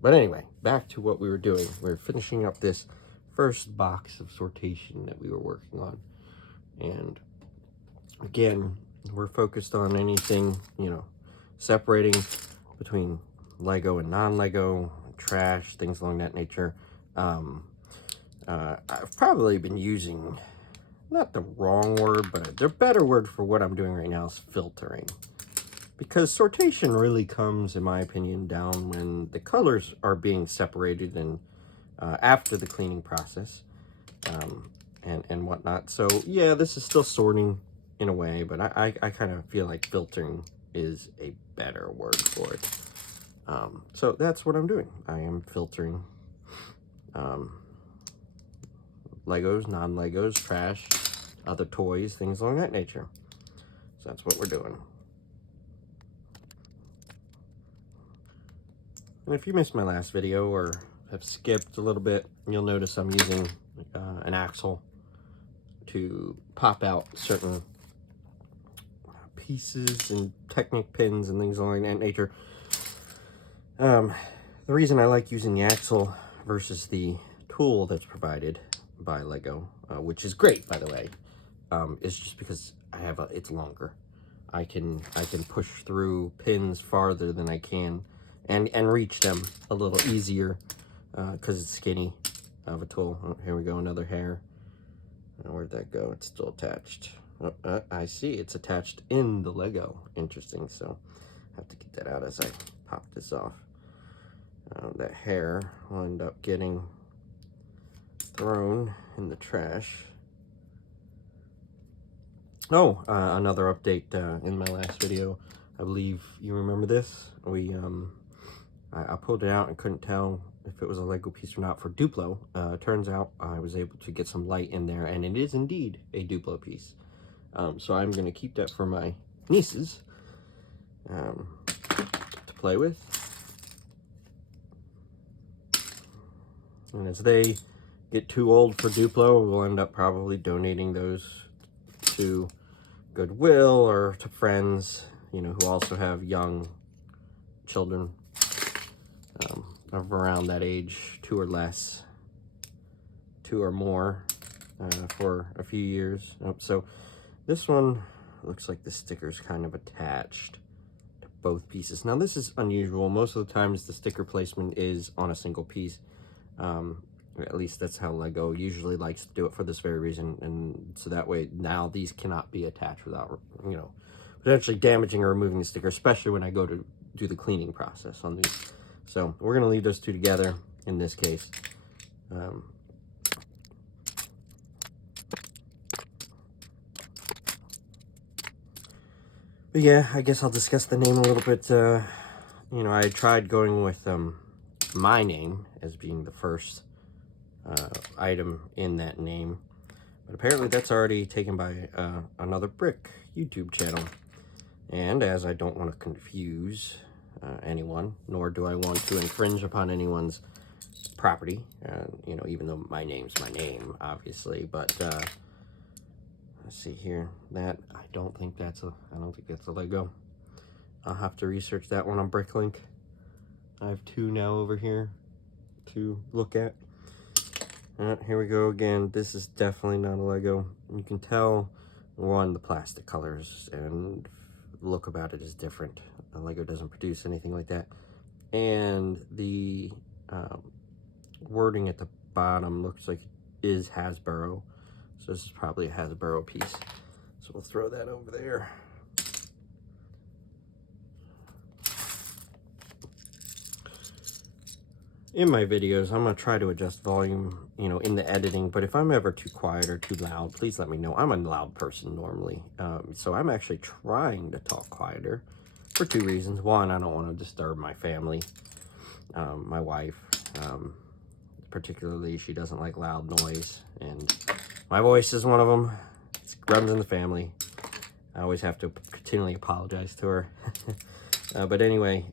But anyway, back to what we were doing. We're finishing up this first box of sortation that we were working on. And again, we're focused on anything, separating between Lego and non-Lego, trash, things along that nature. I've probably been using, not the wrong word, but the better word for what I'm doing right now is filtering. Because sortation really comes, in my opinion, down when the colors are being separated and after the cleaning process and whatnot. So yeah, this is still sorting in a way, but I kind of feel like filtering is a better word for it. So that's what I'm doing. I am filtering Legos, non-Legos, trash, other toys, things along that nature. So that's what we're doing. And if you missed my last video or have skipped a little bit, you'll notice I'm using an axle to pop out certain pieces and Technic pins and things along that nature. The reason I like using the axle versus the tool that's provided by Lego, which is great, by the way, is just because it's longer. I can push through pins farther than I can and reach them a little easier because it's skinny of a tool. Oh, here we go, another hair. Where'd that go? It's still attached. Oh, I see, it's attached in the Lego. Interesting, so I have to get that out as I pop this off. That hair will end up getting thrown in the trash. Oh, another update in my last video. I believe you remember this. I pulled it out and couldn't tell if it was a Lego piece or not for Duplo. Turns out I was able to get some light in there, and it is indeed a Duplo piece. So I'm going to keep that for my nieces to play with. And as they get too old for Duplo, we'll end up probably donating those to Goodwill or to friends, who also have young children of around that age, 2 or less, 2 or more, for a few years. So this one looks like the sticker's kind of attached to both pieces. Now this is unusual. Most of the times the sticker placement is on a single piece. At least that's how Lego usually likes to do it for this very reason, and so that way now these cannot be attached without, potentially damaging or removing the sticker, especially when I go to do the cleaning process on these. So we're going to leave those two together in this case. But yeah, I guess I'll discuss the name a little bit. I tried going with my name as being the first item in that name, but apparently that's already taken by another Brick YouTube channel. And as I don't want to confuse anyone, nor do I want to infringe upon anyone's property, even though my name's my name, obviously, but let's see here. That I don't think that's a Lego. I'll have to research that one on Bricklink. I have 2 now over here to look at. Here we go again. This is definitely not a Lego. You can tell, one, the plastic colors and look about it is different. Lego doesn't produce anything like that. And the wording at the bottom looks like it is Hasbro. So this is probably a Hasbro piece. So we'll throw that over there. In my videos, I'm going to try to adjust volume, in the editing, but if I'm ever too quiet or too loud, please let me know. I'm a loud person normally, so I'm actually trying to talk quieter for 2 reasons. One, I don't want to disturb my family, my wife, particularly, she doesn't like loud noise, and my voice is one of them. It runs in the family. I always have to continually apologize to her. But anyway,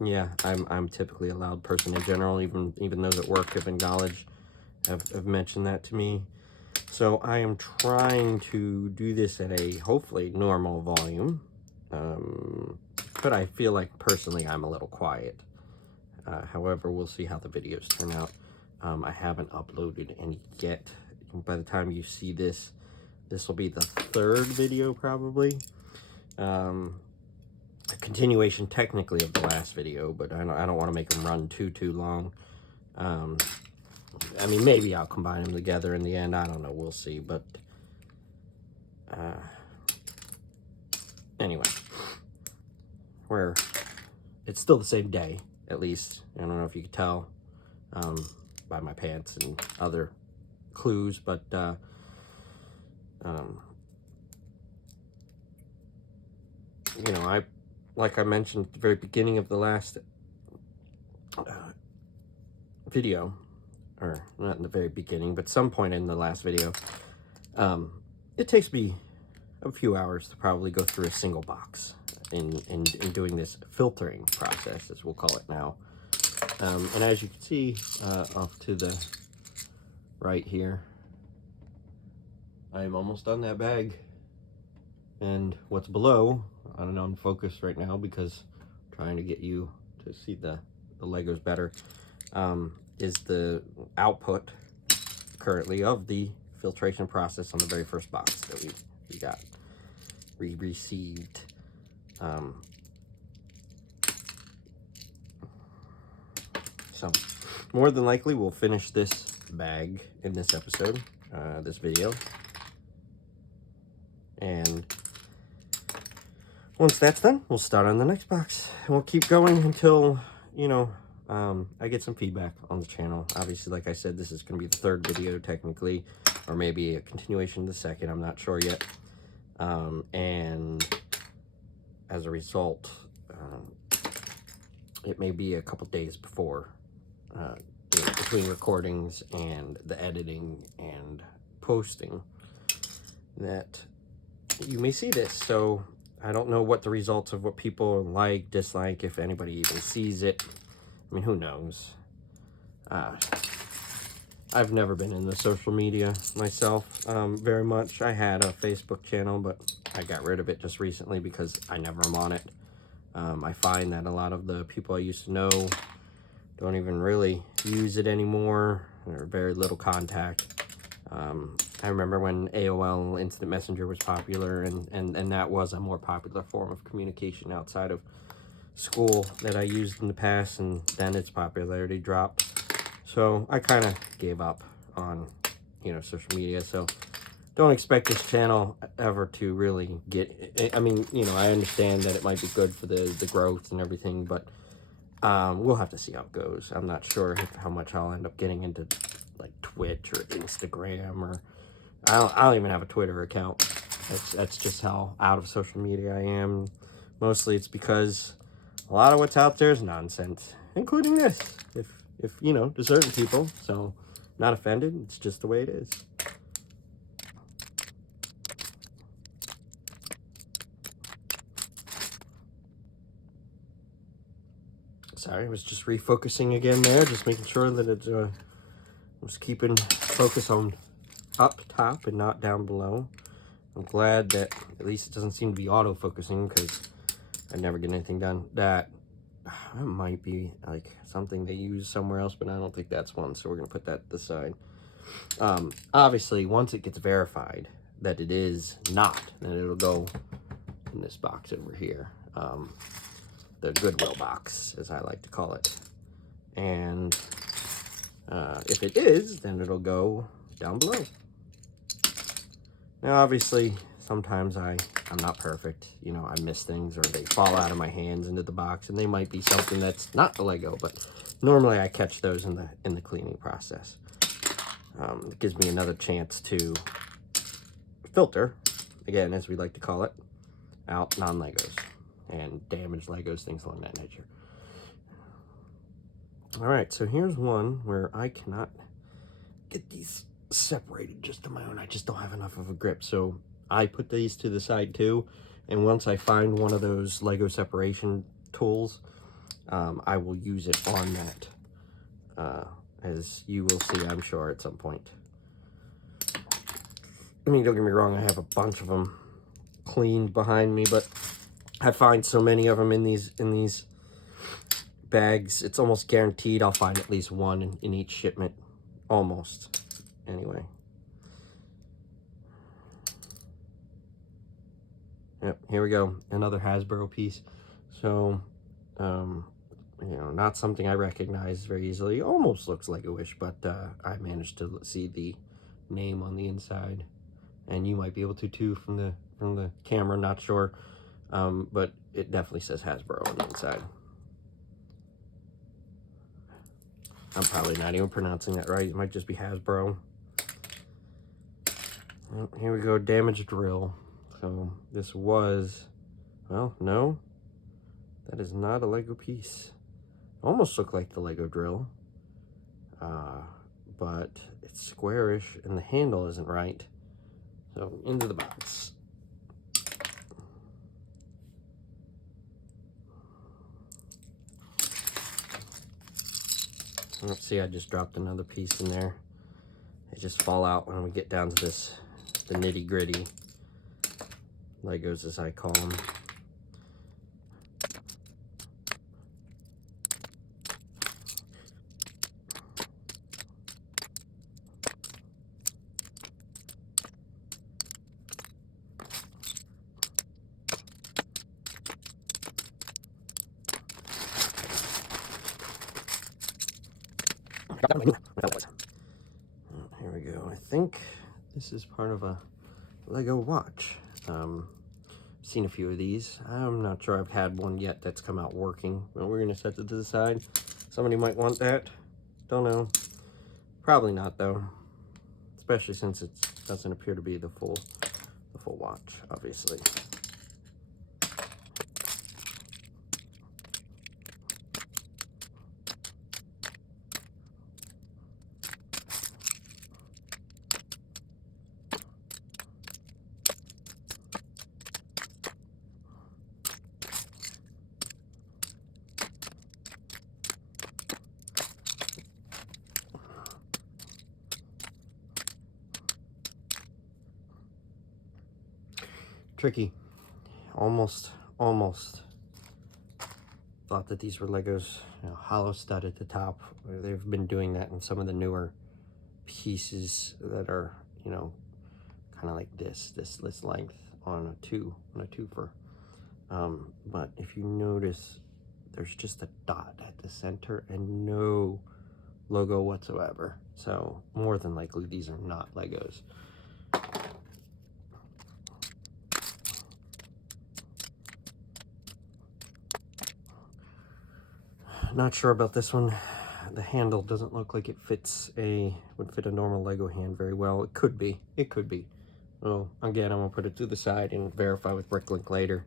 yeah, I'm typically a loud person in general. Even those at work have acknowledged, have mentioned that to me. So I am trying to do this at a hopefully normal volume, but I feel like personally I'm a little quiet. However, we'll see how the videos turn out. I haven't uploaded any yet. By the time you see this, this will be the third video probably. A continuation technically of the last video, but I don't want to make them run too long. I mean, maybe I'll combine them together in the end. I don't know. We'll see. But anyway, it's still the same day, at least. I don't know if you could tell by my pants and other clues, but you know, like I mentioned at the very beginning of the last video, or not in the very beginning, but some point in the last video, it takes me a few hours to probably go through a single box in doing this filtering process, as we'll call it now. And as you can see off to the right here, I am almost done that bag. And what's below, I don't know, I'm focused right now because I'm trying to get you to see the Legos better, is the output currently of the filtration process on the very first box that we received. So more than likely we'll finish this bag in this episode, this video, and once that's done, we'll start on the next box, and we'll keep going until, you know, I get some feedback on the channel. Obviously, like I said, this is going to be the third video technically, or maybe a continuation of the second. I'm not sure yet. And as a result, it may be a couple days before, you know, between recordings and the editing and posting, that you may see this. So I don't know what the results of what people like, dislike, if anybody even sees it. I mean, who knows? I've never been in the social media myself very much. I had a Facebook channel, but I got rid of it just recently because I never am on it. I find that a lot of the people I used to know don't even really use it anymore. There's very little contact. I remember when AOL Instant Messenger was popular, and that was a more popular form of communication outside of school that I used in the past, and then its popularity dropped. So I kind of gave up on, you know, social media. So don't expect this channel ever to really get, I mean, you know, I understand that it might be good for the growth and everything, but we'll have to see how it goes. I'm not sure how much I'll end up getting into, like, Twitch or Instagram, or I don't even have a Twitter account. That's just how out of social media I am. Mostly it's because a lot of what's out there is nonsense, including this, if you know, to certain people. So, not offended, it's just the way it is. Sorry, I was just refocusing again there, just making sure that it was keeping focus on up top and not down below. I'm glad that at least it doesn't seem to be auto-focusing, because I never get anything done. That might be like something they use somewhere else, but I don't think that's one, so we're gonna put that to the side. Obviously, once it gets verified that it is not, then it'll go in this box over here, the Goodwill box, as I like to call it. And if it is, then it'll go down below. Now, obviously, sometimes I'm not perfect. You know, I miss things, or they fall out of my hands into the box, and they might be something that's not the Lego, but normally I catch those in the cleaning process. It gives me another chance to filter, again, as we like to call it, out non-Legos and damaged Legos, things along that nature. All right, so here's one where I cannot get these separated just on my own. I just don't have enough of a grip, so I put these to the side too, and once I find one of those Lego separation tools, I will use it on that, as you will see, I'm sure, at some point. I mean, don't get me wrong, I have a bunch of them cleaned behind me, but I find so many of them in these bags, it's almost guaranteed I'll find at least one in each shipment. Almost. Anyway. Yep, here we go. Another Hasbro piece. So, you know, not something I recognize very easily. Almost looks like a Wish, but I managed to see the name on the inside. And you might be able to too from the camera, not sure. But it definitely says Hasbro on the inside. I'm probably not even pronouncing that right. It might just be Hasbro. Well, here we go, damaged drill. So this was, well, no, that is not a Lego piece. Almost looked like the Lego drill, but it's squarish and the handle isn't right. So into the box. Let's see, I just dropped another piece in there. They just fall out when we get down to this, the nitty gritty Legos, as I call them. Here we go. I think this is part of a Lego watch. Seen a few of these. I'm not sure I've had one yet that's come out working, but we're gonna set it to the side. Somebody might want that. Don't know. Probably not though, especially since it doesn't appear to be the full watch, obviously. Tricky. Almost thought that these were Legos, you know, hollow stud at the top. They've been doing that in some of the newer pieces that are, you know, kind of like this length on a twofer. But if you notice, there's just a dot at the center and no logo whatsoever. So more than likely these are not Legos. Not sure about this one. The handle doesn't look like it would fit a normal Lego hand very well. It could be. Well, again, I'm gonna put it to the side and verify with Bricklink later.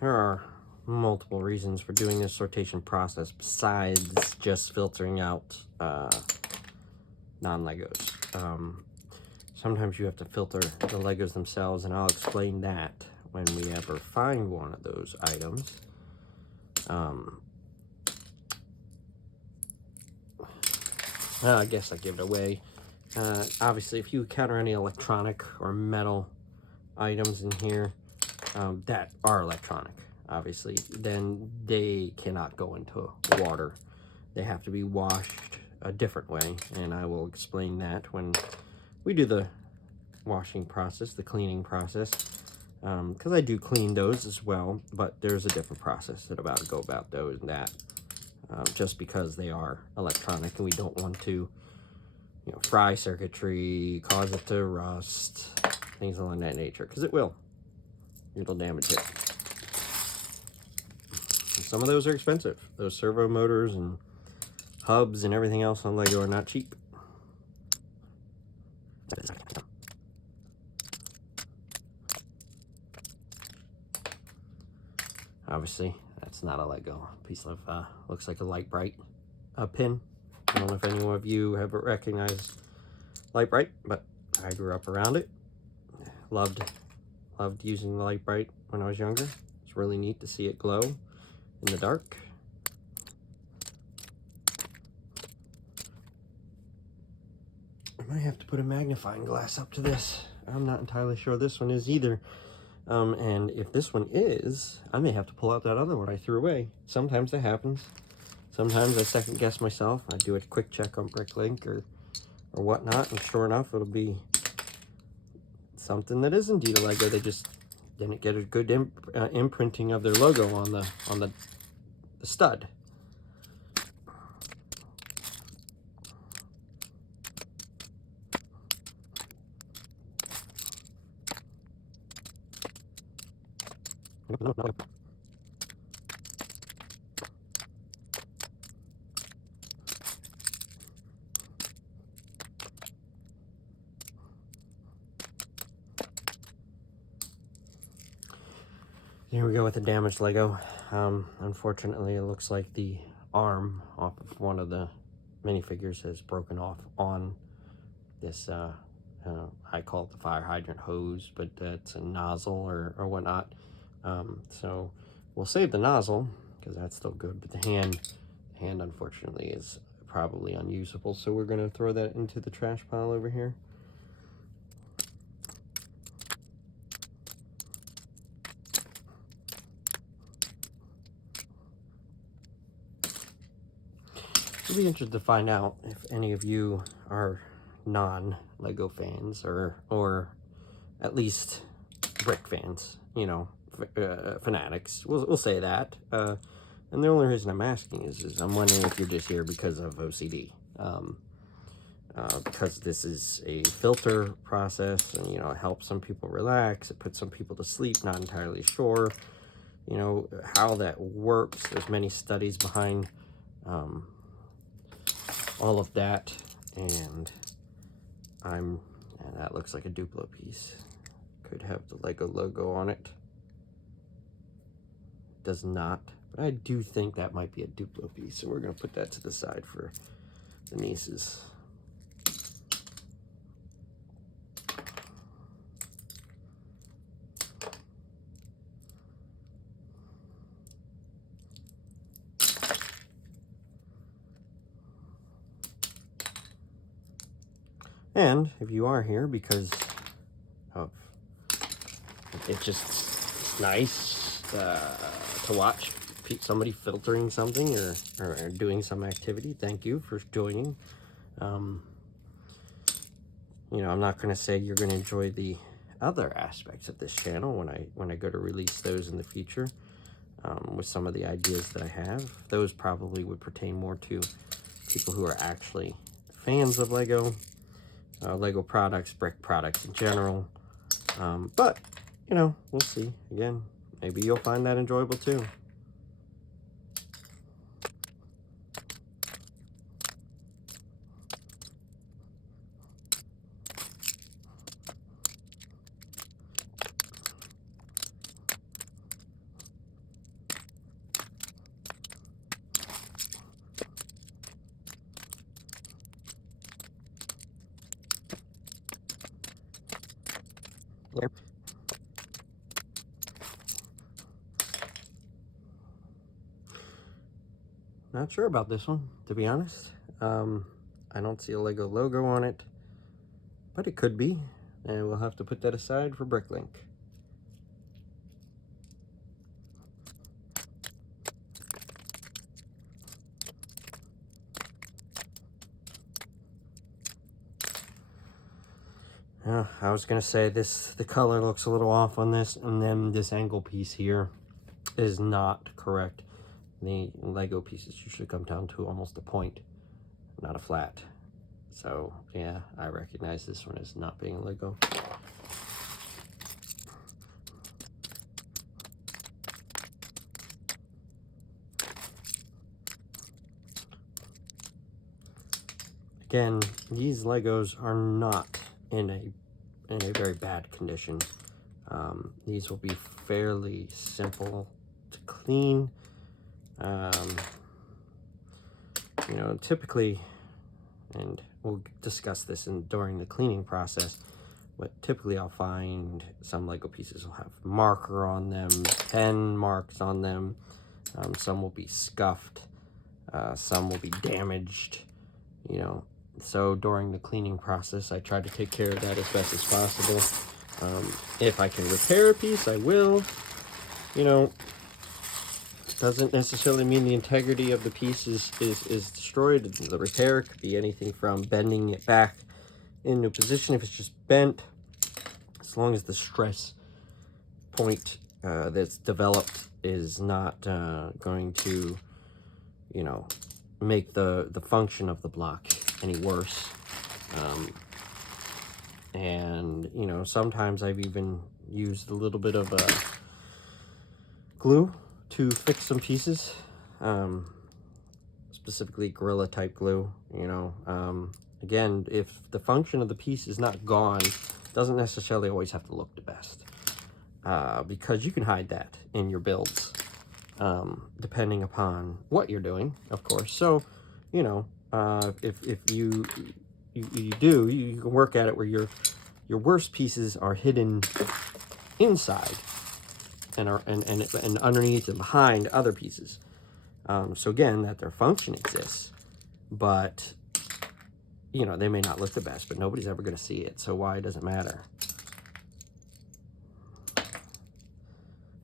There are multiple reasons for doing this sortation process besides just filtering out non-Legos. Sometimes you have to filter the Legos themselves, and I'll explain that when we ever find one of those items. I guess I give it away. Obviously, if you encounter any electronic or metal items in here that are electronic, obviously, then they cannot go into water. They have to be washed a different way, and I will explain that when we do the washing process, the cleaning process, because I do clean those as well, but there's a different process that about to go about those and that. Just because they are electronic and we don't want to, you know, fry circuitry, cause it to rust, things along that nature, because it will. It'll damage it. And some of those are expensive. Those servo motors and hubs and everything else on Lego are not cheap. obviously, that's not a Lego piece of, looks like a light bright pin. I don't know if any of you have recognized light bright, but I grew up around it. Loved using the light bright when I was younger. It's really neat to see it glow in the dark. I might have to put a magnifying glass up to this. I'm not entirely sure this one is either. And if this one is, I may have to pull out that other one I threw away. Sometimes that happens. Sometimes I second guess myself. I do a quick check on Bricklink or whatnot, and sure enough, it'll be something that is indeed a Lego. They just didn't get a good imprinting of their logo on the stud. Here we go with the damaged Lego. Unfortunately, it looks like the arm off of one of the minifigures has broken off on this, I call it the fire hydrant hose, but it's a nozzle or whatnot. So we'll save the nozzle because that's still good, but the hand unfortunately is probably unusable. So we're going to throw that into the trash pile over here. I'd be interested to find out if any of you are non-Lego fans or at least brick fans, you know, fanatics. We'll say that. And the only reason I'm asking is I'm wondering if you're just here because of OCD. Because this is a filter process, and you know, it helps some people relax, it puts some people to sleep. Not entirely sure, you know, how that works. There's many studies behind all of that, and that looks like a Duplo piece. Could have the Lego logo on it. Does not, but I do think that might be a Duplo piece, so we're gonna put that to the side for the nieces. And if you are here because of it's just nice to watch somebody filtering something or doing some activity, thank you for joining. You know, I'm not going to say you're going to enjoy the other aspects of this channel when I go to release those in the future, with some of the ideas that I have. Those probably would pertain more to people who are actually fans of Lego. Lego products, brick products in general. But, you know, we'll see. Again, maybe you'll find that enjoyable too. Not sure about this one, to be honest. I don't see a Lego logo on it, but it could be, and we'll have to put that aside for Bricklink. I was gonna say the color looks a little off on this, and then this angle piece here is not correct. The Lego pieces usually come down to almost a point, not a flat. So yeah, I recognize this one as not being a Lego. Again, these Legos are not in a very bad condition. These will be fairly simple to clean. You know, typically, and we'll discuss this during the cleaning process, but typically I'll find some Lego pieces will have marker on them, pen marks on them. Some will be scuffed, some will be damaged, you know. So during the cleaning process, I try to take care of that as best as possible. If I can repair a piece, I will. You know, doesn't necessarily mean the integrity of the piece is destroyed. The repair could be anything from bending it back into position if it's just bent, as long as the stress point that's developed is not going to, you know, make the function of the block any worse. And, you know, sometimes I've even used a little bit of glue to fix some pieces, specifically Gorilla type glue, you know. Again, if the function of the piece is not gone, it doesn't necessarily always have to look the best, because you can hide that in your builds, depending upon what you're doing, of course. So, you know, if you can work at it where your worst pieces are hidden inside and underneath and behind other pieces. So again, that their function exists, but you know, they may not look the best, but nobody's ever going to see it. So why does it matter?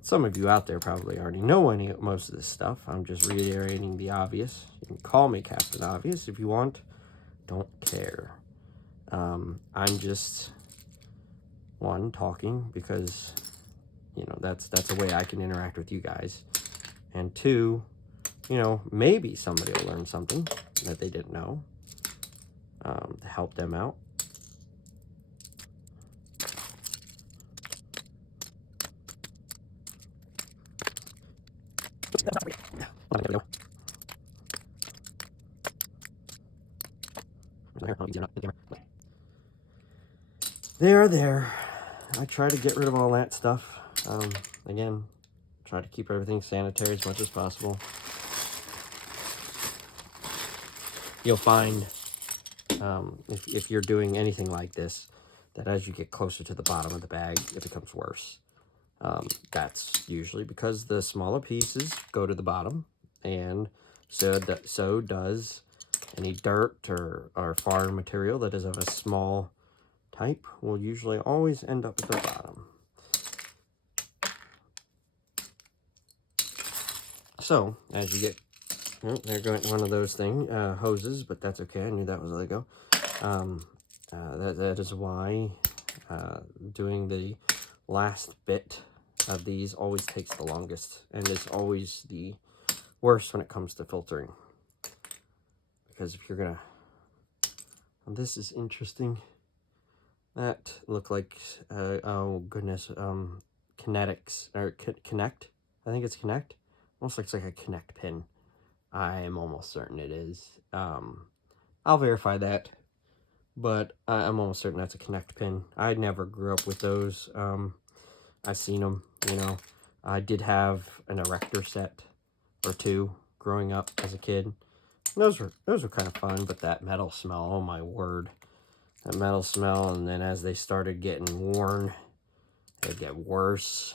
Some of you out there probably already know most of this stuff. I'm just reiterating the obvious. You can call me Captain Obvious if you want. Don't care. I'm just talking because, you know, that's a way I can interact with you guys, and two, you know, maybe somebody will learn something that they didn't know, to help them out. They are there. I try to get rid of all that stuff. Again, try to keep everything sanitary as much as possible. You'll find, if you're doing anything like this, that as you get closer to the bottom of the bag, it becomes worse. That's usually because the smaller pieces go to the bottom, and so does any dirt or foreign material that is of a small type will usually always end up at the bottom. So as you get, oh, they're going one of those hoses, but that's okay. I knew that was Lego. That is why doing the last bit of these always takes the longest, and is always the worst when it comes to filtering. Because if you're gonna, this is interesting. That looked like, oh goodness, Kinetics, or Connect. I think it's Connect. Almost looks like a Connect pin. I am almost certain it is. I'll verify that, but I'm almost certain that's a Connect pin. I never grew up with those. I've seen them, you know. I did have an erector set or two growing up as a kid. Those were kind of fun, but that metal smell, oh my word. That metal smell, and then as they started getting worn, it'd get worse.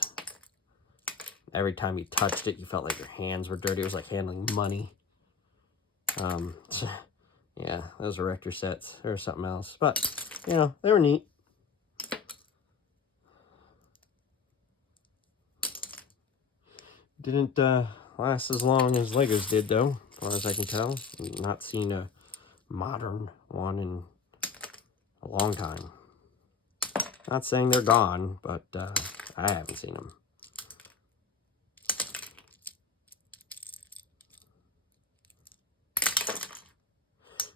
Every time you touched it, you felt like your hands were dirty. It was like handling money. Yeah, those erector sets or something else. But, you know, they were neat. Didn't last as long as Legos did, though, as far as I can tell. I've not seen a modern one in a long time. Not saying they're gone, but I haven't seen them.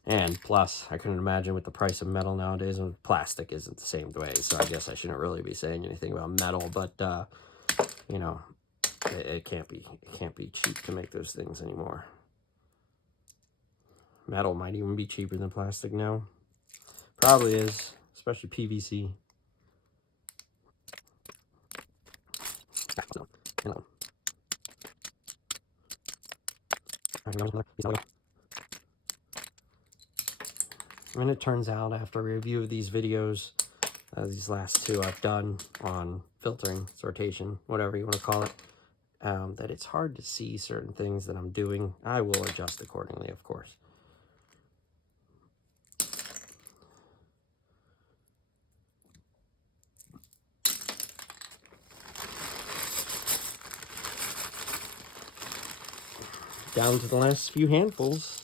And plus, I couldn't imagine with the price of metal nowadays, and plastic isn't the same way, so I guess I shouldn't really be saying anything about metal, but, you know, it can't be cheap to make those things anymore. Metal might even be cheaper than plastic now. Probably is, especially PVC. And it turns out after a review of these videos, these last two I've done on filtering, sortation, whatever you want to call it, that it's hard to see certain things that I'm doing. I will adjust accordingly, of course. Down to the last few handfuls.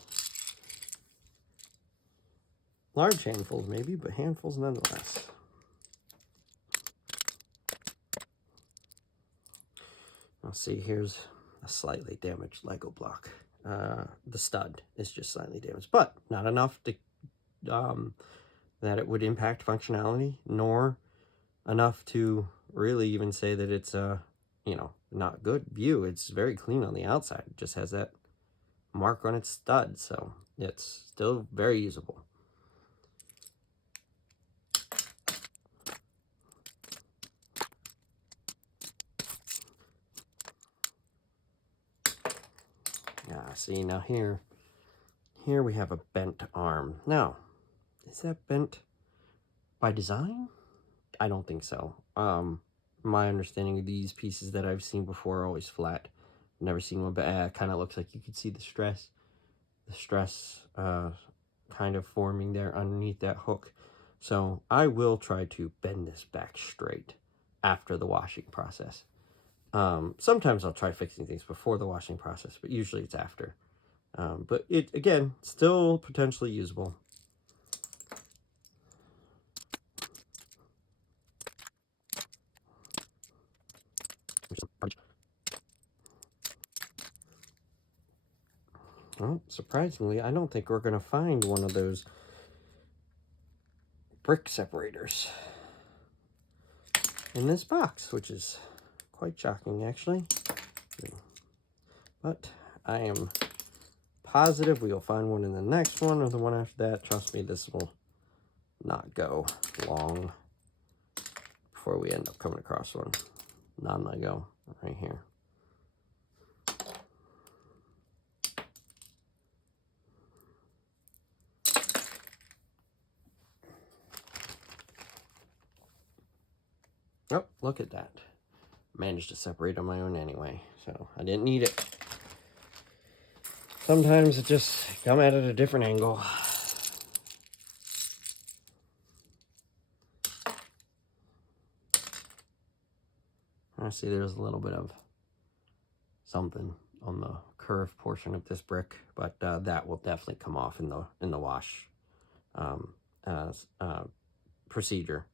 Large handfuls maybe, but handfuls nonetheless. I'll see, here's a slightly damaged Lego block. The stud is just slightly damaged, but not enough to that it would impact functionality, nor enough to really even say that it's a, you know, not good view. It's very clean on the outside. It just has that mark on its stud, so it's still very usable. Yeah, see, now here we have a bent arm. Now, is that bent by design? I don't think so. My understanding of these pieces that I've seen before are always flat. Never seen one, but it kind of looks like you can see the stress kind of forming there underneath that hook. So I will try to bend this back straight after the washing process. Sometimes I'll try fixing things before the washing process, but usually it's after. But it, again, still potentially usable. Well, surprisingly, I don't think we're going to find one of those brick separators in this box, which is quite shocking, actually. But I am positive we will find one in the next one or the one after that. Trust me, this will not go long before we end up coming across one. Non-Lego right here. Oh, look at that. Managed to separate on my own anyway, so I didn't need it. Sometimes it just come at it a different angle. I see there's a little bit of something on the curved portion of this brick, but that will definitely come off in the wash procedure.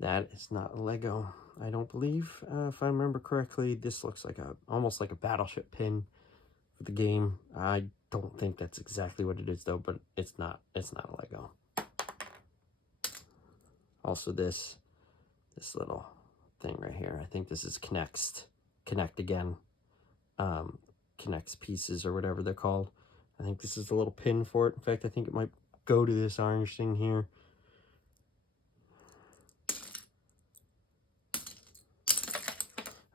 That is not a Lego, I don't believe. If I remember correctly, this looks like almost like a battleship pin for the game. I don't think that's exactly what it is though, but it's not a Lego. Also this little thing right here, I think this is connect again. Connects pieces or whatever they're called. I think this is the little pin for it. In fact, I think it might go to this orange thing here.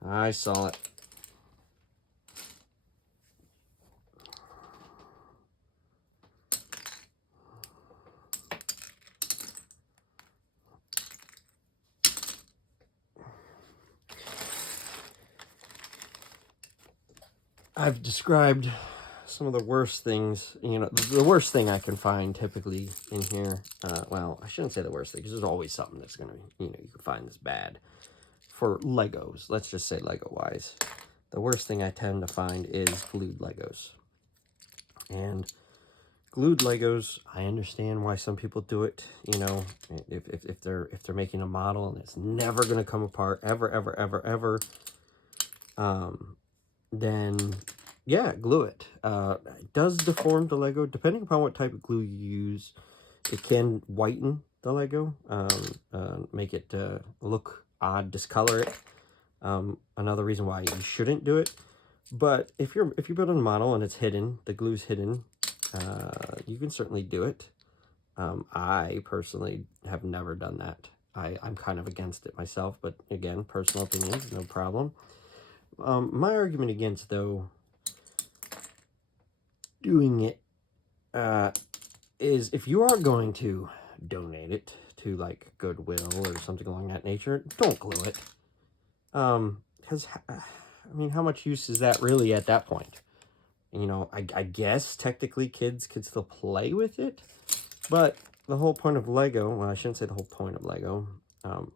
I saw it. I've described some of the worst things, you know, the worst thing I can find typically in here. Well, I shouldn't say the worst thing, because there's always something that's going to, you know, you can find that's bad. For Legos, let's just say Lego-wise, the worst thing I tend to find is glued Legos. And glued Legos, I understand why some people do it. You know, if they're making a model and it's never going to come apart ever, then yeah, glue it. It does deform the Lego depending upon what type of glue you use. It can whiten the Lego, make it look odd, discolor it. Another reason why you shouldn't do it. But if you're building a model and it's hidden, the glue's hidden, you can certainly do it. I personally have never done that. I'm kind of against it myself, but again, personal opinions, no problem. My argument against, though, doing it is if you are going to donate it to like Goodwill or something along that nature, don't glue it. Because I mean, how much use is that really at that point? You know, I guess technically kids could still play with it, but the whole point of Lego, well, I shouldn't say the whole point of Lego,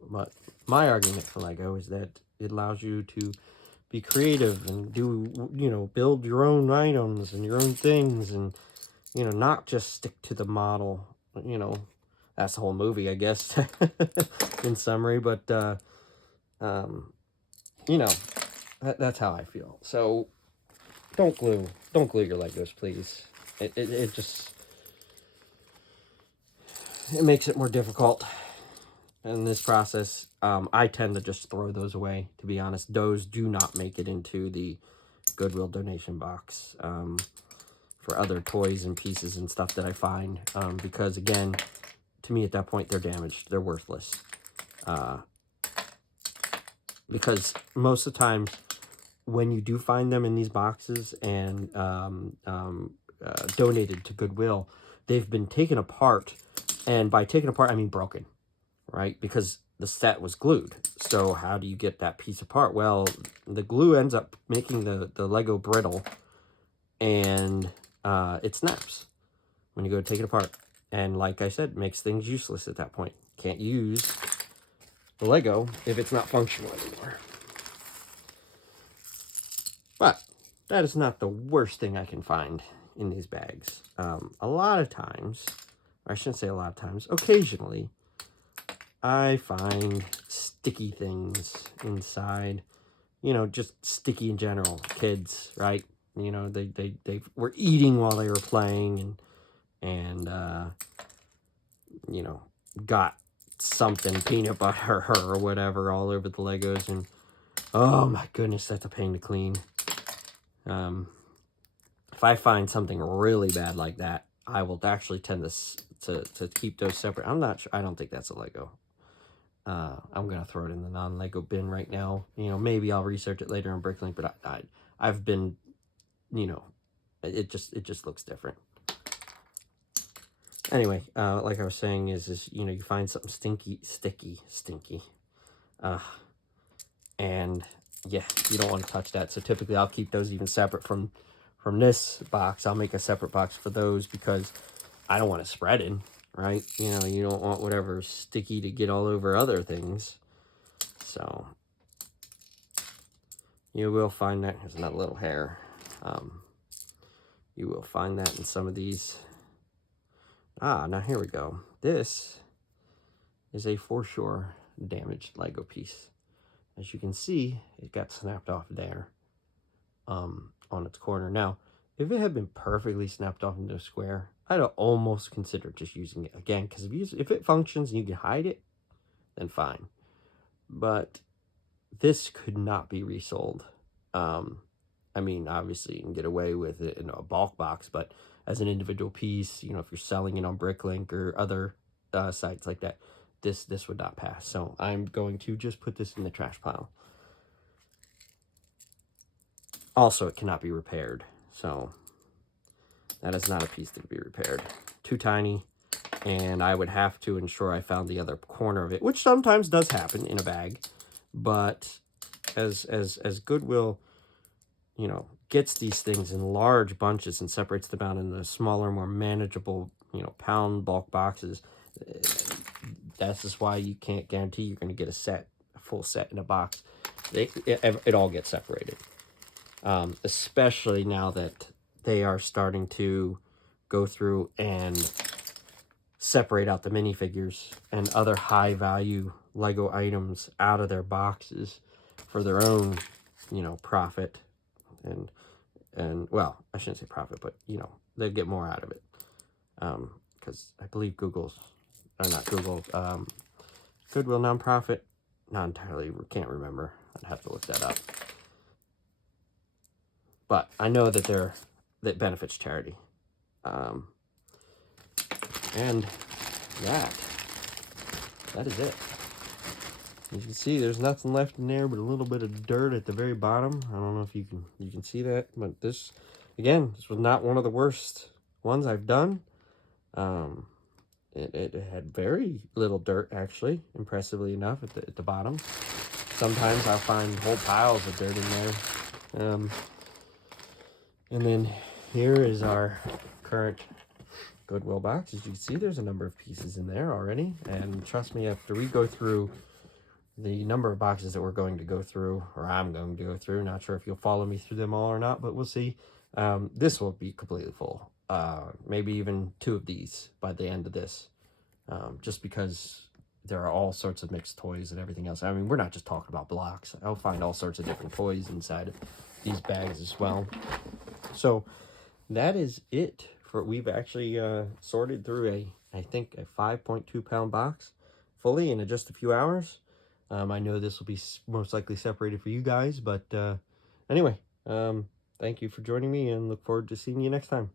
but my argument for Lego is that it allows you to be creative and do, you know, build your own items and your own things, and, you know, not just stick to the model. You know, that's the whole movie, I guess, in summary, but, you know, that's how I feel. So don't glue your Legos, please. It just, it makes it more difficult in this process. I tend to just throw those away, to be honest. Those do not make it into the Goodwill donation box for other toys and pieces and stuff that I find, because again, to me at that point, they're damaged, they're worthless. Because most of the times when you do find them in these boxes and donated to Goodwill, they've been taken apart, and by taken apart I mean broken, right? Because the set was glued. So how do you get that piece apart? Well, the glue ends up making the Lego brittle, and it snaps when you go to take it apart. And like I said, makes things useless at that point. Can't use the Lego if it's not functional anymore. But that is not the worst thing I can find in these bags. A lot of times, or I shouldn't say a lot of times, occasionally, I find sticky things inside. You know, just sticky in general. Kids, right? You know, they were eating while they were playing, and you know, got something, peanut butter or whatever, all over the Legos, and oh my goodness, that's a pain to clean. If I find something really bad like that, I will actually tend to keep those separate. I'm not sure. I don't think that's a Lego. I'm gonna throw it in the non-Lego bin right now. You know, maybe I'll research it later on Bricklink, but I've been, you know, it just looks different. Anyway, like I was saying, is you know, you find something sticky, and yeah, you don't want to touch that. So typically, I'll keep those even separate from this box. I'll make a separate box for those because I don't want to spread it, right? You know, you don't want whatever's sticky to get all over other things. So you will find that. There's another little hair. You will find that in some of these. Now here we go. This is a for sure damaged Lego piece. As you can see, it got snapped off there on its corner. Now, if it had been perfectly snapped off into a square, I'd have almost considered just using it again, because if it functions and you can hide it, then fine. But this could not be resold. I mean, obviously you can get away with it in a bulk box, but as an individual piece, you know, if you're selling it on Bricklink or other sites like that, this would not pass. So I'm going to just put this in the trash pile. Also, it cannot be repaired, so that is not a piece that can be repaired. Too tiny, and I would have to ensure I found the other corner of it, which sometimes does happen in a bag. But as Goodwill, you know, gets these things in large bunches and separates them out into smaller, more manageable, you know, pound bulk boxes, that's just why you can't guarantee you're going to get a full set in a box. It all gets separated. Especially now that they are starting to go through and separate out the minifigures and other high-value Lego items out of their boxes for their own, you know, profit. And well, I shouldn't say profit, but, you know, they get more out of it. Because I believe Goodwill nonprofit, not entirely, can't remember. I'd have to look that up. But I know that that benefits charity. And that is it. You can see there's nothing left in there but a little bit of dirt at the very bottom. I don't know if you can see that, but this, again, this was not one of the worst ones I've done. It had very little dirt, actually, impressively enough, at the bottom. Sometimes I'll find whole piles of dirt in there. And then here is our current Goodwill box. As you can see, there's a number of pieces in there already. And trust me, after we go through the number of boxes that we're going to go through, or I'm going to go through, not sure if you'll follow me through them all or not, but we'll see. This will be completely full. Maybe even 2 of these by the end of this. Just because there are all sorts of mixed toys and everything else. I mean, we're not just talking about blocks. I'll find all sorts of different toys inside of these bags as well. So that is it for, we've actually sorted through I think a 5.2 pound box fully in just a few hours. I know this will be most likely separated for you guys, but anyway, thank you for joining me and look forward to seeing you next time.